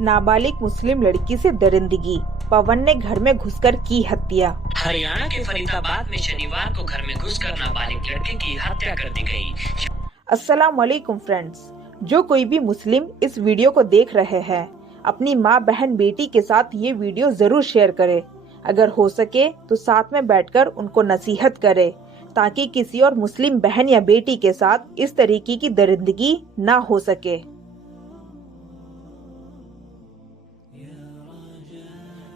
नाबालिग मुस्लिम लड़की से दरिंदगी, पवन ने घर में घुसकर की हत्या। हरियाणा के फरीदाबाद में शनिवार को घर में घुसकर नाबालिग लड़के की हत्या कर दी गई। अस्सलाम वालेकुम फ्रेंड्स, जो कोई भी मुस्लिम इस वीडियो को देख रहे हैं, अपनी माँ बहन बेटी के साथ ये वीडियो जरूर शेयर करे। अगर हो सके तो साथ में बैठकर उनको नसीहत करे, ताकि किसी और मुस्लिम बहन या बेटी के साथ इस तरीके की दरिंदगी ना हो सके।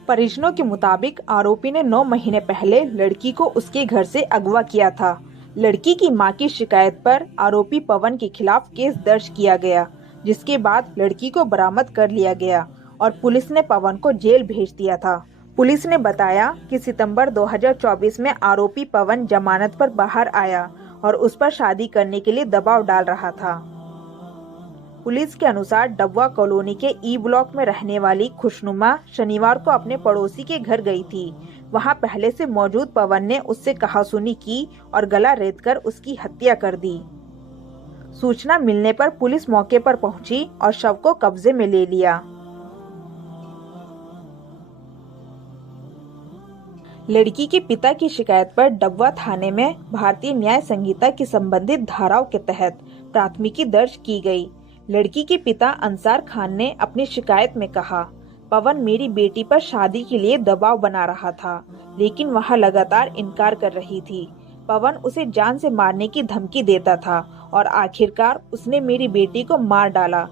परिजनों के मुताबिक आरोपी ने 9 महीने पहले लड़की को उसके घर से अगवा किया था। लड़की की मां की शिकायत पर आरोपी पवन के खिलाफ केस दर्ज किया गया, जिसके बाद लड़की को बरामद कर लिया गया और पुलिस ने पवन को जेल भेज दिया था। पुलिस ने बताया कि सितंबर 2024 में आरोपी पवन जमानत पर बाहर आया और उस पर शादी करने के लिए दबाव डाल रहा था। पुलिस के अनुसार डब्बा कॉलोनी के ई ब्लॉक में रहने वाली खुशनुमा शनिवार को अपने पड़ोसी के घर गई थी। वहां पहले से मौजूद पवन ने उससे कहासुनी की और गला रेतकर उसकी हत्या कर दी। सूचना मिलने पर पुलिस मौके पर पहुंची और शव को कब्जे में ले लिया। लड़की के पिता की शिकायत पर डब्बा थाने में भारतीय न्याय संहिता की संबंधित धाराओं के तहत प्राथमिकी दर्ज की गई। लड़की के पिता अंसार खान ने अपनी शिकायत में कहा, पवन मेरी बेटी पर शादी के लिए दबाव बना रहा था, लेकिन वह लगातार इनकार कर रही थी। पवन उसे जान से मारने की धमकी देता था और आखिरकार उसने मेरी बेटी को मार डाला।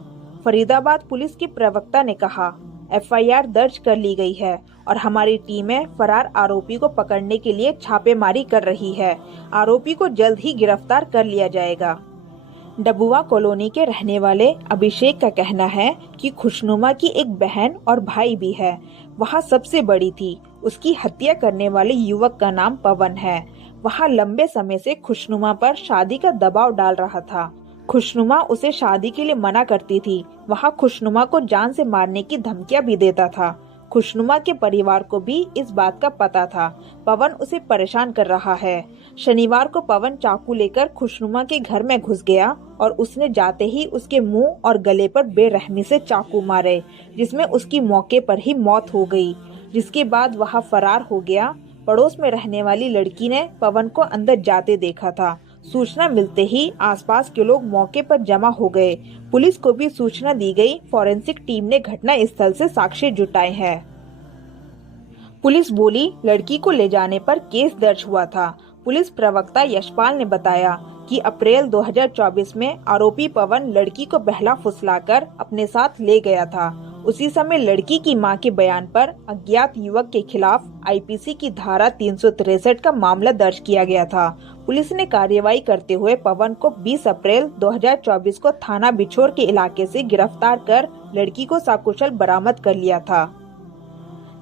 फरीदाबाद पुलिस के प्रवक्ता ने कहा, एफआईआर दर्ज कर ली गई है और हमारी टीमें फरार आरोपी को पकड़ने के लिए छापेमारी कर रही है। आरोपी को जल्द ही गिरफ्तार कर लिया जाएगा। डबुआ कॉलोनी के रहने वाले अभिषेक का कहना है कि खुशनुमा की एक बहन और भाई भी है। वह सबसे बड़ी थी। उसकी हत्या करने वाले युवक का नाम पवन है। वह लंबे समय से खुशनुमा पर शादी का दबाव डाल रहा था। खुशनुमा उसे शादी के लिए मना करती थी। वह खुशनुमा को जान से मारने की धमकियां भी देता था। खुशनुमा के परिवार को भी इस बात का पता था। पवन उसे परेशान कर रहा है। शनिवार को पवन चाकू लेकर खुशनुमा के घर में घुस गया और उसने जाते ही उसके मुंह और गले पर बेरहमी से चाकू मारे, जिसमें उसकी मौके पर ही मौत हो गई। जिसके बाद वह फरार हो गया। पड़ोस में रहने वाली लड़की ने पवन को अंदर जाते देखा था। सूचना मिलते ही आसपास के लोग मौके पर जमा हो गए। पुलिस को भी सूचना दी गई। फॉरेंसिक टीम ने घटना स्थल से साक्ष्य जुटाए हैं। पुलिस बोली, लड़की को ले जाने पर केस दर्ज हुआ था। पुलिस प्रवक्ता यशपाल ने बताया कि अप्रैल 2024 में आरोपी पवन लड़की को बहला फुसलाकर अपने साथ ले गया था। उसी समय लड़की की मां के बयान पर अज्ञात युवक के खिलाफ आईपीसी की धारा 363 का मामला दर्ज किया गया था। पुलिस ने कार्रवाई करते हुए पवन को 20 अप्रैल 2024 को थाना बिछोर के इलाके से गिरफ्तार कर लड़की को सकुशल बरामद कर लिया था,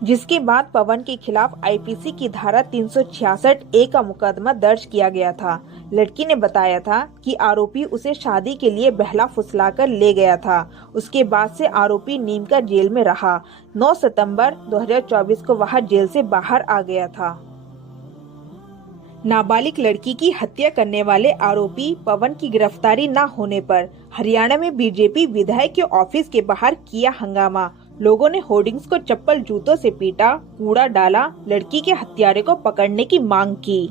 जिसके बाद पवन के खिलाफ आईपीसी की धारा 366A का मुकदमा दर्ज किया गया था। लड़की ने बताया था कि आरोपी उसे शादी के लिए बहला फुसलाकर ले गया था। उसके बाद से आरोपी नीमका जेल में रहा। 9 सितंबर 2024 को वह जेल से बाहर आ गया था। नाबालिग लड़की की हत्या करने वाले आरोपी पवन की गिरफ्तारी न होने पर हरियाणा में बीजेपी विधायक के ऑफिस के बाहर किया हंगामा। लोगों ने होर्डिंग्स को चप्पल जूतों से पीटा, कूड़ा डाला, लड़की के हत्यारे को पकड़ने की मांग की।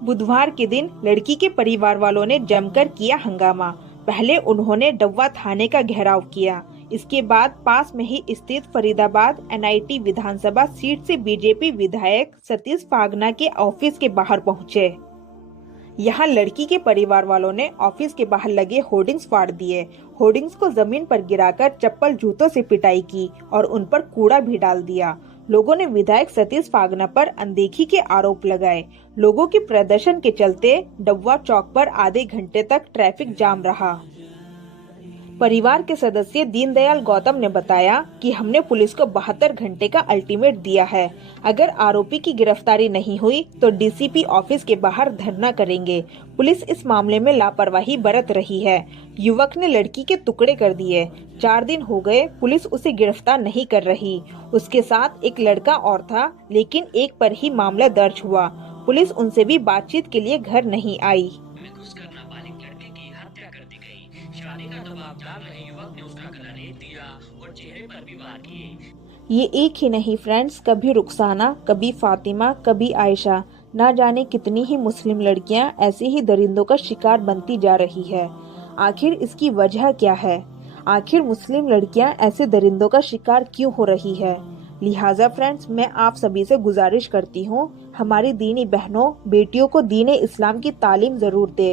बुधवार के दिन लड़की के परिवार वालों ने जमकर किया हंगामा। पहले उन्होंने डब्बा थाने का घेराव किया। इसके बाद पास में ही स्थित फरीदाबाद एनआईटी विधानसभा सीट से बीजेपी विधायक सतीश फागना के ऑफिस के बाहर पहुंचे। यहाँ लड़की के परिवार वालों ने ऑफिस के बाहर लगे होर्डिंग्स फाड़ दिए। होर्डिंग्स को जमीन पर गिराकर चप्पल जूतों से पिटाई की और उन पर कूड़ा भी डाल दिया। लोगों ने विधायक सतीश फागना पर अनदेखी के आरोप लगाए। लोगों के प्रदर्शन के चलते डब्बा चौक पर आधे घंटे तक ट्रैफिक जाम रहा। परिवार के सदस्य दीनदयाल गौतम ने बताया कि हमने पुलिस को 72 घंटे का अल्टीमेट दिया है। अगर आरोपी की गिरफ्तारी नहीं हुई तो डीसीपी ऑफिस के बाहर धरना करेंगे। पुलिस इस मामले में लापरवाही बरत रही है। युवक ने लड़की के टुकड़े कर दिए। 4 दिन हो गए, पुलिस उसे गिरफ्तार नहीं कर रही। उसके साथ एक लड़का और था, लेकिन एक पर ही मामला दर्ज हुआ। पुलिस उनसे भी बातचीत के लिए घर नहीं आई। शादी का दबाव डाल रहे युवक ने उसका गला रेत दिया और चेहरे पर भी वार किए। ये एक ही नहीं फ्रेंड्स, कभी रुखसाना, कभी फातिमा, कभी आयशा, ना जाने कितनी ही मुस्लिम लड़कियां ऐसे ही दरिंदों का शिकार बनती जा रही है। आखिर इसकी वजह क्या है? आखिर मुस्लिम लड़कियां ऐसे दरिंदों का शिकार क्यों हो रही है? लिहाजा फ्रेंड्स, मैं आप सभी से गुजारिश करती हूँ, हमारी दीनी बहनों बेटियों को दीन इस्लाम की तालीम जरूर दे।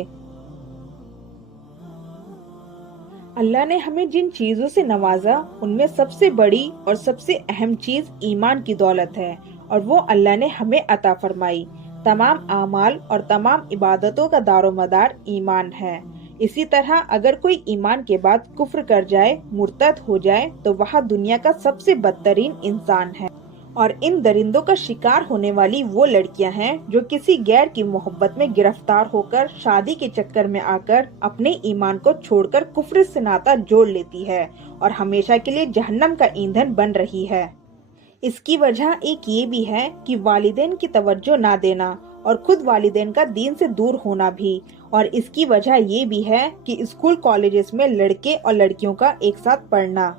अल्लाह ने हमें जिन चीजों से नवाजा उनमें सबसे बड़ी और सबसे अहम चीज ईमान की दौलत है, और वो अल्लाह ने हमें अता फरमाई। तमाम आमाल और तमाम इबादतों का दारोमदार ईमान है। इसी तरह अगर कोई ईमान के बाद कुफ्र कर जाए, मुर्तद हो जाए, तो वह दुनिया का सबसे बदतरीन इंसान है। और इन दरिंदों का शिकार होने वाली वो लड़कियां हैं जो किसी गैर की मोहब्बत में गिरफ्तार होकर शादी के चक्कर में आकर अपने ईमान को छोड़कर कुफ्र से नाता जोड़ लेती है और हमेशा के लिए जहन्नम का ईंधन बन रही है। इसकी वजह एक ये भी है कि वालिदैन की तवज्जो ना देना और खुद वालिदैन का दीन से दूर होना भी। और इसकी वजह ये भी है कि स्कूल कॉलेजेस में लड़के और लड़कियों का एक साथ पढ़ना।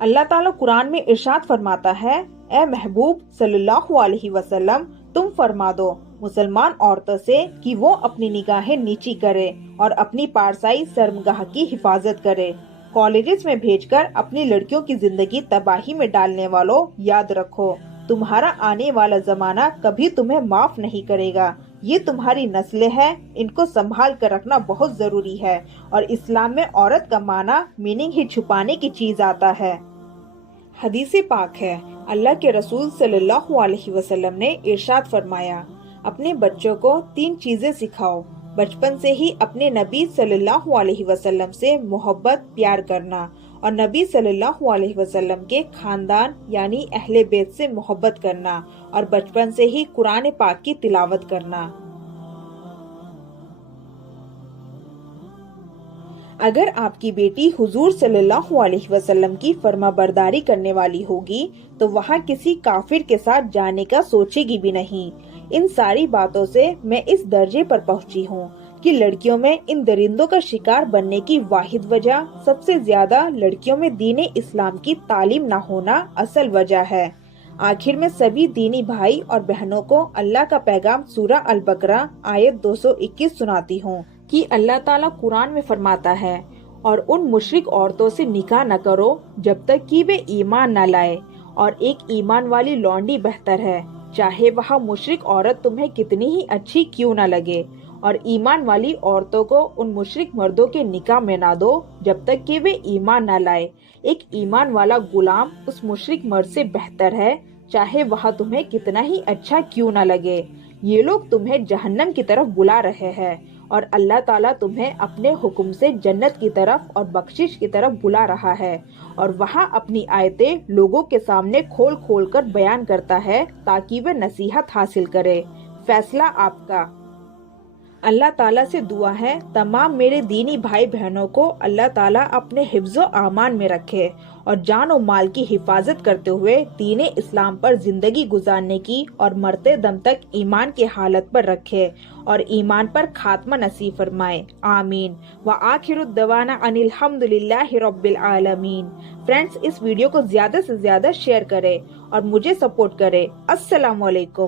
अल्लाह ताला कुरान में इरशाद फरमाता है, ए महबूब सल्लल्लाहु अलैहि वसल्लम, तुम फरमा दो मुसलमान औरतों से कि वो अपनी निगाहें नीची करे और अपनी पारसाई शर्मगाह की हिफाजत करे। कॉलेजेस में भेजकर अपनी लड़कियों की जिंदगी तबाही में डालने वालों, याद रखो, तुम्हारा आने वाला जमाना कभी तुम्हें माफ नहीं करेगा। ये तुम्हारी नस्लें हैं, इनको संभाल कर रखना बहुत जरूरी है। और इस्लाम में औरत का माना मीनिंग ही छुपाने की चीज आता है। हदीस पाक है, अल्लाह के रसूल सल्लल्लाहु अलैहि वसल्लम ने इरशाद फरमाया, अपने बच्चों को 3 चीजें सिखाओ। बचपन से ही अपने नबी सल्लल्लाहु अलैहि वसल्लम से मोहब्बत प्यार करना और नबी सल्लल्लाहु अलैहि वसल्लम के खानदान यानी अहले बैत से मोहब्बत करना और बचपन से ही कुरान पाक की तिलावत करना। अगर आपकी बेटी हुजूर सल्लल्लाहु अलैहि वसल्लम की फर्माबरदारी करने वाली होगी तो वहाँ किसी काफिर के साथ जाने का सोचेगी भी नहीं। इन सारी बातों से मैं इस दर्जे पर पहुँची हूँ कि लड़कियों में इन दरिंदों का शिकार बनने की वाहिद वजह सबसे ज्यादा लड़कियों में दीन इस्लाम की तालीम न होना असल वजह है। आखिर में सभी दीनी भाई और बहनों को अल्लाह का पैगाम सूरा अल बकरा आयत 221 सुनाती हूँ कि अल्लाह ताला कुरान में फरमाता है, और उन मुशरिक औरतों से निकाह न करो जब तक कि वे ईमान न लाए, और एक ईमान वाली लौंडी बेहतर है, चाहे वह मुशरिक औरत तुम्हें कितनी ही अच्छी क्यों न लगे। और ईमान वाली औरतों को उन मुशरिक मर्दों के निकाह में ना दो जब तक कि वे ईमान न लाए। एक ईमान वाला गुलाम उस मुशरिक मर्द से बेहतर है, चाहे वह तुम्हें कितना ही अच्छा क्यों न लगे। ये लोग तुम्हें जहन्नम की तरफ बुला रहे हैं और अल्लाह ताला तुम्हें अपने हुक्म से जन्नत की तरफ और बख्शिश की तरफ बुला रहा है। और वहाँ अपनी आयतें लोगों के सामने खोल खोल कर बयान करता है ताकि वे नसीहत हासिल करे। फैसला आपका। अल्लाह ताला से दुआ है तमाम मेरे दीनी भाई बहनों को अल्लाह ताला अपने हिफ्ज़ो आमान में रखे और जान और माल की हिफाजत करते हुए दीने इस्लाम पर जिंदगी गुजारने की और मरते दम तक ईमान की हालत पर रखे और ईमान पर खात्मा नसीब फरमाए। आमीन व आखिरुद्दवाना अनिल हम्दुलिल्लाहि रब्बिल आलमीन। फ्रेंड्स, इस वीडियो को ज्यादा से ज्यादा शेयर करें और मुझे सपोर्ट करें। अस्सलाम वालेकुम।